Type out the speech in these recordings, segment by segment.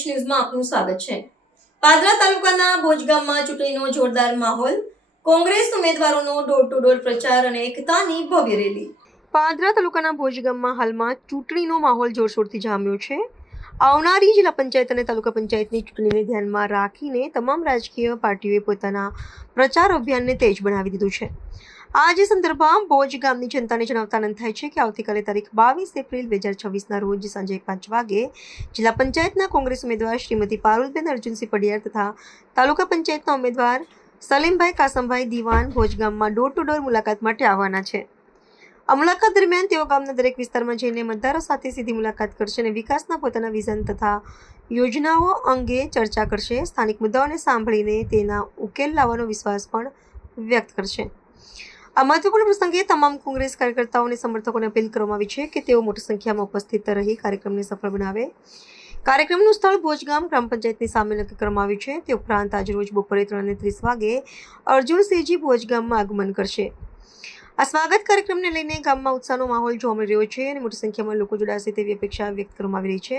સંદેશ ન્યૂઝમાં આપનું સ્વાગત છે। પાદરા તાલુકાના ભોજ ગામમાં ચૂંટણીનો જોરદાર માહોલ, કોંગ્રેસ ઉમેદવારોનો ડોર ટુ ડોર પ્રચાર અને એકતાની ભવ્ય રેલી। પાદરા તાલુકાના ભોજ ગામમાં હાલમાં ચૂંટણીનો માહોલ જોરશોરથી જામ્યો છે। આવનારી જિલ્લા પંચાયત અને તાલુકા પંચાયતની ચૂંટણીને ધ્યાનમાં રાખીને તમામ રાજકીય પાર્ટીઓએ પોતાના પ્રચાર અભિયાનને તેજ બનાવી દીધું છે। आज संदर्भમાં ભોજ ગામની જનતાને જણાવતા આનંદ થાય છે કે આવતીકાલે તારીખ 22 એપ્રિલ 2026ના રોજ સાંજે 5 વાગે જિલ્લા પંચાયતના કોંગ્રેસ ઉમેદવાર શ્રીમતી પારુલબેન અર્જુનસિંહ પડિયાર તથા તાલુકા પંચાયતના ઉમેદવાર સલીમભાઈ કાસમભાઈ દીવાન ભોજ ગામમાં ડોર ટુ ડોર મુલાકાત માટે આવવાના છે। આ મુલાકાત દરમિયાન તેઓ ગામના દરેક વિસ્તારમાં જઈને મતદારો સાથે સીધી મુલાકાત કરશે અને વિકાસના પોતાના વિઝન તથા યોજનાઓ અંગે ચર્ચા કરશે। સ્થાનિક મુદ્દાઓને સાંભળીને તેના ઉકેલ લાવવાનો વિશ્વાસ પણ વ્યક્ત કરશે। આ મહત્વપૂર્ણ પ્રસંગે તમામ કોંગ્રેસ કાર્યકર્તાઓ અને સમર્થકોને અપીલ કરવામાં આવી છે કે તેઓ મોટી સંખ્યામાં ઉપસ્થિત રહી કાર્યક્રમને સફળ બનાવે। કાર્યક્રમનું સ્થળ ભોજ ગામ ગ્રામ પંચાયતની સામે નક્કી કરવામાં આવ્યું છે। તે ઉપરાંત આજરોજ બપોરે 3:30 વાગે અર્જુનસિંહજી ભોજ ગામમાં આગમન કરશે। આ સ્વાગત કાર્યક્રમને લઈને ગામમાં ઉત્સાહનો માહોલ જોવા મળી રહ્યો છે અને મોટી સંખ્યામાં લોકો જોડાશે તેવી અપેક્ષા વ્યક્ત કરવામાં આવી રહી છે।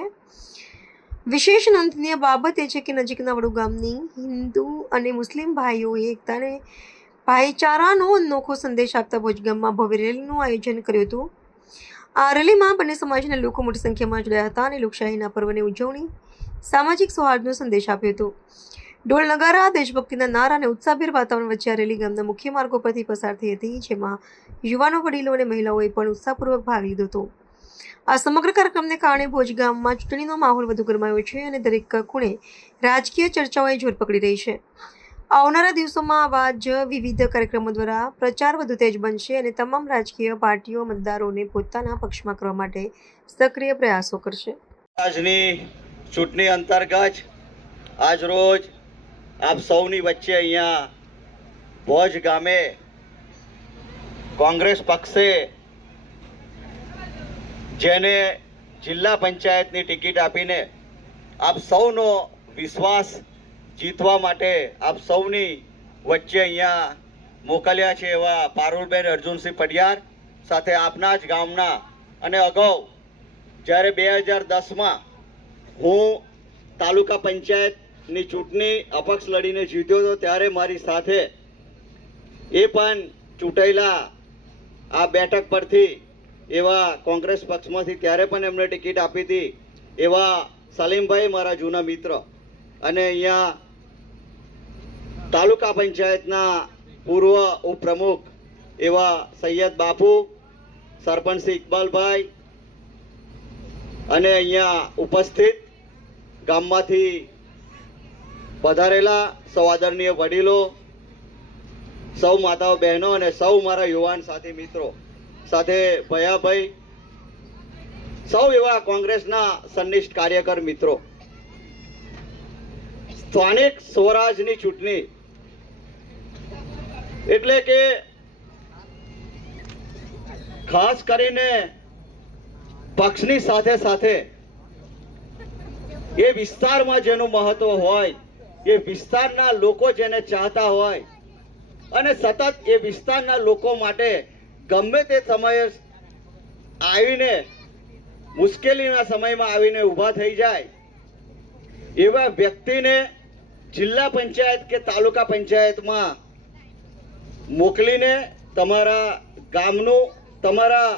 વિશેષ નોંધનીય બાબત એ છે કે નજીકના વડુ ગામની હિન્દુ અને મુસ્લિમ ભાઈઓએ એકતાને ભાઈચારાનો અનોખો સંદેશ આપતા ભોજ ગામમાં ભવ્ય રેલીનું આયોજન કર્યું હતું। આ રેલીમાં બંને સમાજના લોકો મોટી સંખ્યામાં જોડાયા હતા અને લોકશાહીના પર્વની ઉજવણી, સામાજિક સૌહાર્દનો સંદેશ આપ્યો હતો। ઢોલ નગારા, દેશભક્તિના નારા અને ઉત્સાહભેર વાતાવરણ વચ્ચે આ રેલી ગામના મુખ્ય માર્ગો પરથી પસાર થઈ હતી, જેમાં યુવાનો, વડીલો અને મહિલાઓએ પણ ઉત્સાહપૂર્વક ભાગ લીધો હતો। આ સમગ્ર કાર્યક્રમને કારણે ભોજ ગામમાં ચૂંટણીનો માહોલ વધુ ગરમાયો છે અને દરેક ખૂણે રાજકીય ચર્ચાઓએ જોર પકડી રહી છે। આવનારા દિવસોમાં આવા જ વિવિધ કાર્યક્રમો દ્વારા પ્રચાર વધુ તેજ બનશે અને તમામ રાજકીય પાર્ટીઓ મતદારોને પોતાના પક્ષમાં કરવા માટે સક્રિય પ્રયાસો કરશે। આજની ચૂંટણી અંતર્ગત આજ રોજ આપ સૌની વચ્ચે અહીંયા ભોજ ગામે કોંગ્રેસ પક્ષે જેને જિલ્લા પંચાયતની ટિકિટ આપીને આપ સૌનો વિશ્વાસ જીતવા માટે આપ સૌની વચ્ચે અહીંયા મોકલ્યા છે એવા પારુલબેન અર્જુનસિંહ પડિયાર સાથે આપના જ ગામના અને અગાઉ જ્યારે 2010માં હું તાલુકા પંચાયતની ચૂંટણી અપક્ષ લડીને જીત્યો હતો ત્યારે મારી સાથે એ પણ ચૂંટાયેલા આ બેઠક પરથી એવા કોંગ્રેસ પક્ષમાંથી ત્યારે પણ એમને ટિકિટ આપી હતી એવા સલીમભાઈ મારા જૂના મિત્ર અને અહીંયા તાલુકા પંચાયતના પૂર્વ ઉપપ્રમુખ એવા સૈયદ બાપુ, સરપંચ ઇકબાલભાઈ અને અહીંયા ઉપસ્થિત ગામમાંથી પધારેલા સૌ આદરણીય વડીલો, સૌ માતાઓ બહેનો અને સૌ મારા યુવાન સાથી મિત્રો સાથે ભયાભાઈ, સૌ એવા કોંગ્રેસના સન્નિષ્ઠ કાર્યકર મિત્રો, સ્થાનિક સ્વરાજની ચૂંટણી એટલે કે ખાસ કરીને પક્ષની સાથે સાથે એ વિસ્તારમાં જેનું મહત્વ હોય, એ વિસ્તારના લોકો જેને ચાહતા હોય અને સતત એ વિસ્તારના લોકો માટે ગમે તે સમયે આવીને મુશ્કેલીના સમયમાં આવીને ઊભા થઈ જાય એવા વ્યક્તિને જિલ્લા પંચાયત કે તાલુકા પંચાયતમાં મોકલીને તમારા ગામનું, તમારા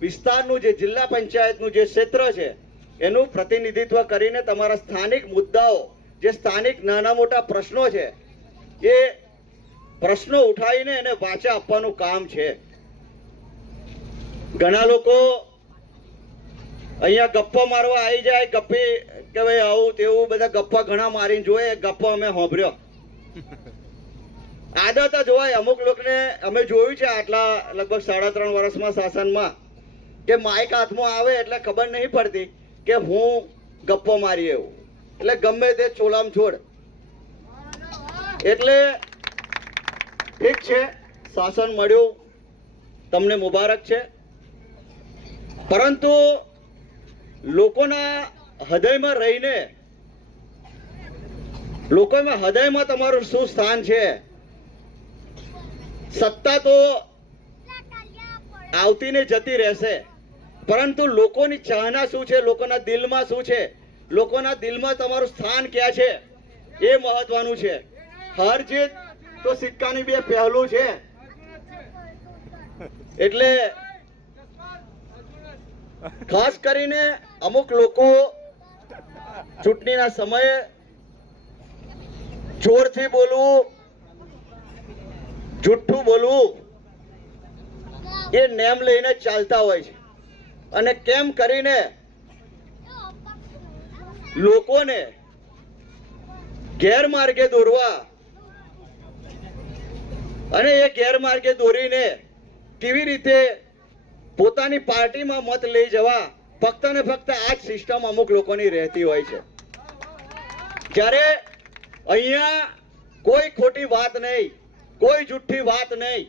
વિસ્તારનું જે જિલ્લા પંચાયતનું જે ક્ષેત્ર છે એનું પ્રતિનિધિત્વ કરીને તમારા સ્થાનિક મુદ્દાઓ, જે સ્થાનિક નાના મોટા પ્રશ્નો છે એ પ્રશ્નો ઉઠાવીને એને વાચા આપવાનું કામ છે। ઘણા લોકો અહીંયા ગપ્પા મારવા આવી જાય, ગપ્પી કે ભાઈ આવું તેવું બધા ગપ્પા ઘણા મારીને જોઈએ, ગપ્પા અમે સાંભળ્યો આદત જ હોય અમુક લોકોને। અમે જોયું છે આટલા લગભગ 3.5 વર્ષમાં શાસનમાં કે માઇક હાથમાં આવે એટલે ખબર નહીં પડતી કે હું ગપ્પો મારી એવું, એટલે ગમે તે ચોલામ છોડ। એટલે ઠીક છે, શાસન મળ્યું, તમને મુબારક છે, પરંતુ લોકોના હૃદયમાં રહીને, લોકોના હૃદયમાં તમારું શું સ્થાન છે? સત્તા તો આવતી ને જતી રહેશે, પરંતુ લોકોની ચાહના શું છે, લોકોના દિલમાં શું છે, લોકોના દિલમાં તમારું સ્થાન ક્યાં છે એ મહત્વનું છે. હાર જીત તો સિક્કાની બે પહેલું છે. એટલે ખાસ કરીને અમુક લોકો ચૂંટણીના સમયે જોરથી બોલવું, જુઠ્ઠું બોલવું એ નેમ લઈને ચાલતા હોય છે અને કેમ કરીને લોકોને ગેરમાર્ગે દોરવા અને એ ગેરમાર્ગે દોરીને કેવી રીતે પોતાની પાર્ટીમાં મત લઈ જવા ફક્ત ને ફક્ત આ જ સિસ્ટમ અમુક લોકોની રહેતી હોય છે. જ્યારે અહીંયા કોઈ ખોટી વાત નહીં, કોઈ જુઠ્ઠી વાત નહીં.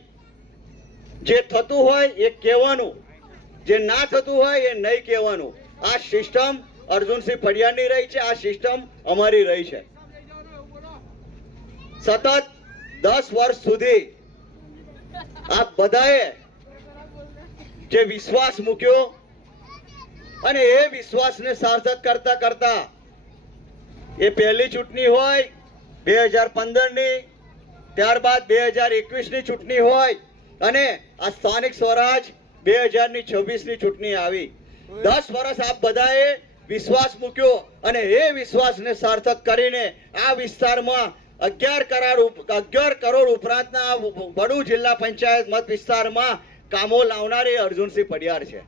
જે થતું હોય એ કહેવાનું, જે ના થતું હોય એ નહીં કહેવાનું. આ સિસ્ટમ અર્જુનસિંહ પડિયારની રહી છે, આ સિસ્ટમ અમારી રહી છે. સતત 10 વર્ષ સુધી આ બધાએ જે વિશ્વાસ મૂક્યો અને એ વિશ્વાસને સાર્થક કરતા કરતા એ પહેલી ચૂંટણી હોય 2015ની, ત્યારબાદ 2021ની ચૂંટણી હોય અને આ સ્થાનિક સ્વરાજ 2026ની ચૂંટણી આવી. 10 વર્ષ આપ બધાએ વિશ્વાસ મૂક્યો અને એ વિશ્વાસને સાર્થક કરીને આ વિસ્તારમાં 11 કરોડ ઉપરાંતના વડુ જિલ્લા પંચાયત મત વિસ્તારમાં કામો લાવનારી અર્જુનસિંહ પડિયાર છે.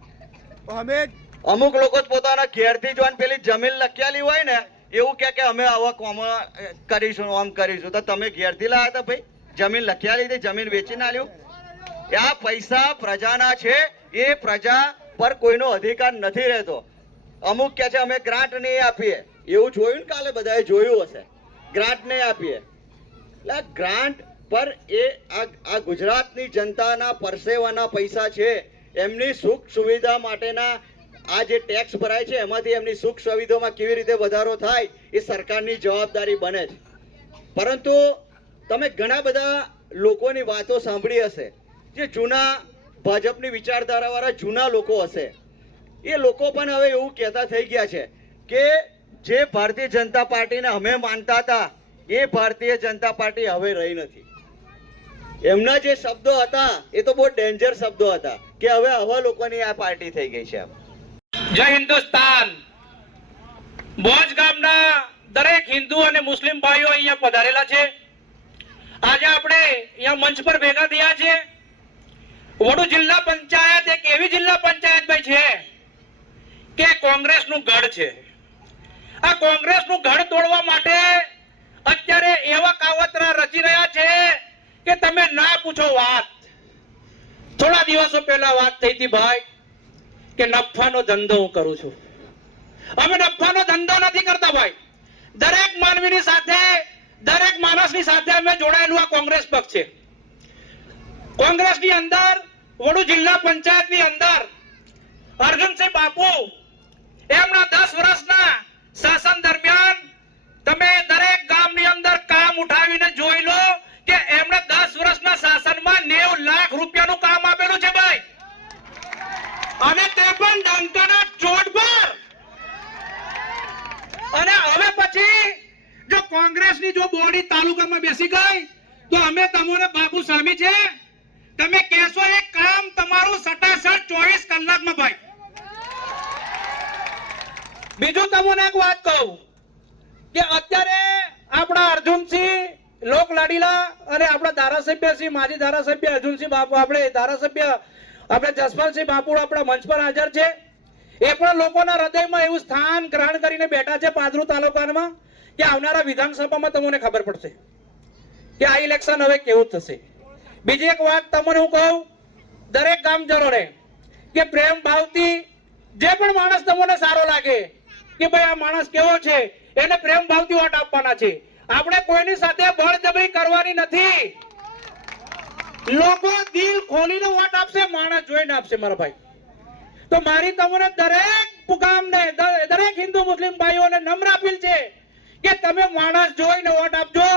અમુક લોકો પોતાના ઘેરથી જો પેલી જમીન લખેલી હોય ને એવું કે અમે આવા કોમ કરીશું, આમ કરીશું. તો તમે ઘેરથી લાયા હતા ભાઈ? જમીન લખેલી હતી, જમીન વેચીને આલ્યું? આ પૈસા પ્રજાના છે, એ પ્રજા પર કોઈનો અધિકાર નથી રહેતો. અમુક કે છે અમે ગ્રાન્ટ નહીં આપીએ, એવું જોયું ને કાલે બધાએ જોયું હશે. ગ્રાન્ટ નહીં આપીએ એટલે ગ્રાન્ટ પર એ આ ગુજરાતની જનતાના પરસેવાના પૈસા છે. એમની સુખ સુવિધા માટેના આ જે ટેક્સ ભરાય છે એમાંથી એમની સુખ સુવિધામાં કેવી રીતે વધારો થાય એ સરકારની જવાબદારી બને છે. પરંતુ તમે ઘણા બધા લોકોની વાતો સાંભળી હશે, જે જૂના ભાજપની વિચારધારાવાળા જૂના લોકો હશે. એ લોકો પણ હવે એવું કહેતા થઈ ગયા છે કે જે ભારતીય જનતા પાર્ટીને અમે માનતા હતા એ ભારતીય જનતા પાર્ટી હવે રહી નથી. એમના જે શબ્દો હતા એ તો બહુ ડેન્જર શબ્દો હતા કે હવે આવા લોકોની આ પાર્ટી થઈ ગઈ છે. જય હિન્દુસ્તાન. ભોજ ગામના દરેક હિન્દુ અને મુસ્લિમ ભાઈઓ અહીંયા પધારેલા છે. આજે આપણે અહીંયા મંચ પર ભેગા થયા છે. વડુ જિલ્લા પંચાયત એક એવી જિલ્લા પંચાયત ભાઈ છે કે કોંગ્રેસનું ગઢ છે. આ કોંગ્રેસનું ગઢ તોડવા માટે અત્યારે એવા કાવતરા રચી રહ્યા છે કે તમે ના પૂછો વાત. થોડા દિવસો પહેલા વાત થઈ હતી ભાઈ કે નફાનો ધંધો હું કરું છું. અમે નફાનો ધંધો નથી કરતા ભાઈ. દરેક માનવીની સાથે, દરેક માણસની સાથે અમે જોડાયેલું આ કોંગ્રેસ પક્ષ છે. કોંગ્રેસની અંદર વડુ જિલ્લા પંચાયતની અંદર અર્જુનસિંહ બાપુ એમના 10 વર્ષના શાસન દરમિયાન તમે દરેક ગામની અંદર કામ ઉઠાવીને જોઈ લો કે એમણે 10 વર્ષના શાસનમાં 90 લાખ રૂપિયાનું કામ આપેલું છે ભાઈ. અને તે પણ ડંકાના ચોટ પર. અને હવે પછી જો કોંગ્રેસની જો બોડી તાલુકામાં બેસી ગઈ તો અમે તમને બાપુ સામી છે, તમે કહેશો એ કામ તમારું સટાસટ 24 કલાકમાં ભાઈ. બીજું તમને એક વાત કહું કે અત્યારે આપણા અર્જુનસિંહ લોક લાડીલા અને આપણા ધારાસભ્ય શ્રી માજી ધારાસભ્ય અર્જુનસિંહ બાપુ, આપણે ધારાસભ્ય આપણે જસપાલસિંહ બાપુ આપણા મંચ પર હાજર છે. એ પણ લોકોના હૃદયમાં એવું સ્થાન ગ્રહણ કરીને બેઠા છે પાદરું તાલુકામાં કે આવનારા વિધાનસભામાં તમને ખબર પડશે કે આ ઇલેક્શન હવે કેવું થશે. બીજી એક વાત તમને હું કહું દરેક ગામજનોને કે પ્રેમ ભાવથી જે પણ માણસ તમને સારો લાગે કે ભાઈ આ માણસ કેવો છે એને પ્રેમ ભાવથી વોટ આપવાના છે. આપણે કોઈની સાથે બળજબરી કરવાની નથી. લોકો દિલ ખોલીને વોટ આપશે, માણસ જોઈને આપશે મારા ભાઈ. તો મારી તમને દરેક ગામને દરેક હિન્દુ મુસ્લિમ ભાઈઓને નમ્ર અપીલ છે કે તમે માણસ જોઈને વોટ આપજો.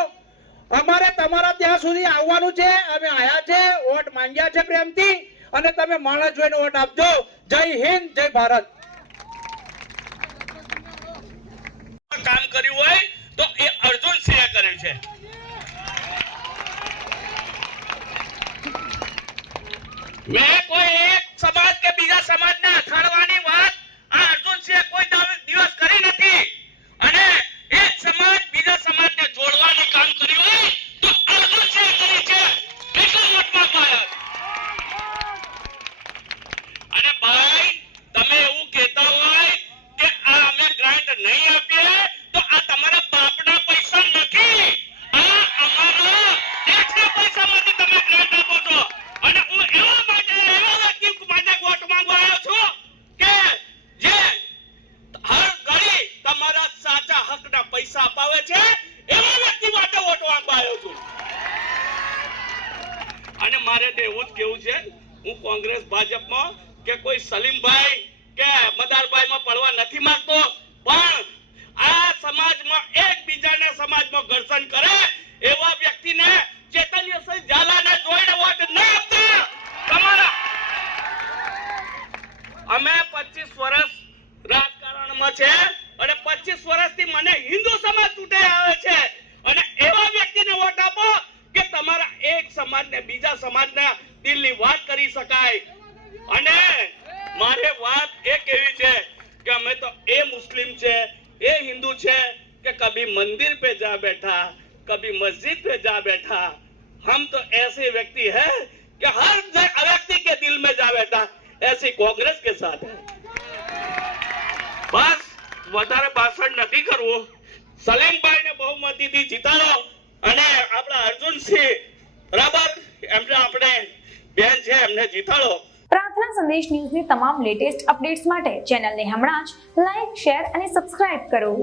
અમારે તમારા ત્યાં સુધી આવવાનું છે, અમે આયા છે, વોટ માંગ્યા છે પ્રેમથી, અને તમે માણસ જોઈને વોટ આપજો. જય હિન્દ, જય ભારત. કર્યું હોય તો એ અર્જુનસિંહે કર્યું છે. મેં કોઈ એક સમાજ કે બીજા સમાજને અથાડવાની વાત આ અર્જુનસિંહે કોઈ દિવસ કરી નથી. અને એક સમાજ બીજા સમાજને જોડવાનું કામ કર્યું હોય તો અર્જુનસિંહે કરી છે. એટલા વોટમાં પાયા. અને ભાઈ તમે એવું કહેતા હોય કે આ અમે ગ્રાન્ટ નહીં આપીએ તો આ તમારા બાપના પૈસા નથી. આ અમારા ટેક્સના પૈસામાંથી તમે ગ્રાન્ટ આપો છો. અને હું એવા વ્યક્તિ માટે વોટ માંગવા આવ્યો છું કે જે હર ઘડી તમારા સાચા હકના પૈસા અપાવે છે. એવા વ્યક્તિ માટે વોટ માંગવા આવ્યો છું. અને મારે તો એવું જ કેવું છે, હું કોંગ્રેસ ભાજપમાં કે કોઈ સલીમભાઈ કે મદારભાઈમાં પડવા નથી માંગતો, પણ આ સમાજમાં એકબીજાને સમાજમાં ઘર્ષણ કરે એવા વ્યક્તિને ચેતન્યસિંહ ઝાલાને જોઈને વોટ ન આપતા. તમારા અમે 25 વર્ષ રાજકારણમાં છે અને 25 વર્ષથી મને હિન્દુ સમાજ તૂટે આવે છે. અને એવા વ્યક્તિને વોટ આપો કે તમારા એક સમાજને બીજા સમાજના દિલની વાત કરી શકાય. અને મારે વાત એ કેવી છે કે અમે તો એ મુસ્લિમ છે, એ હિન્દુ છે કે કभी मंदिर पे जा बैठा, कभी मस्जिद पे जा बैठा. हम तो ऐसे व्यक्ति हैं कि हर व्यक्ति के दिल में जा बैठा. ऐसी कांग्रेस के साथ है. बस વધારે ભાષણ નથી કરવું. સલીમભાઈને બહુમતીથી જીતાડો અને આપણા અર્જુનસિંહ બરાબર એમને આપણે બેન છે એમને જીતાડો. પ્રાર્થના સંદેશ ન્યૂઝની તમામ લેટેસ્ટ અપડેટ્સ માટે ચેનલને હમણાં જ લાઈક, શેર અને સબસ્ક્રાઇબ કરો.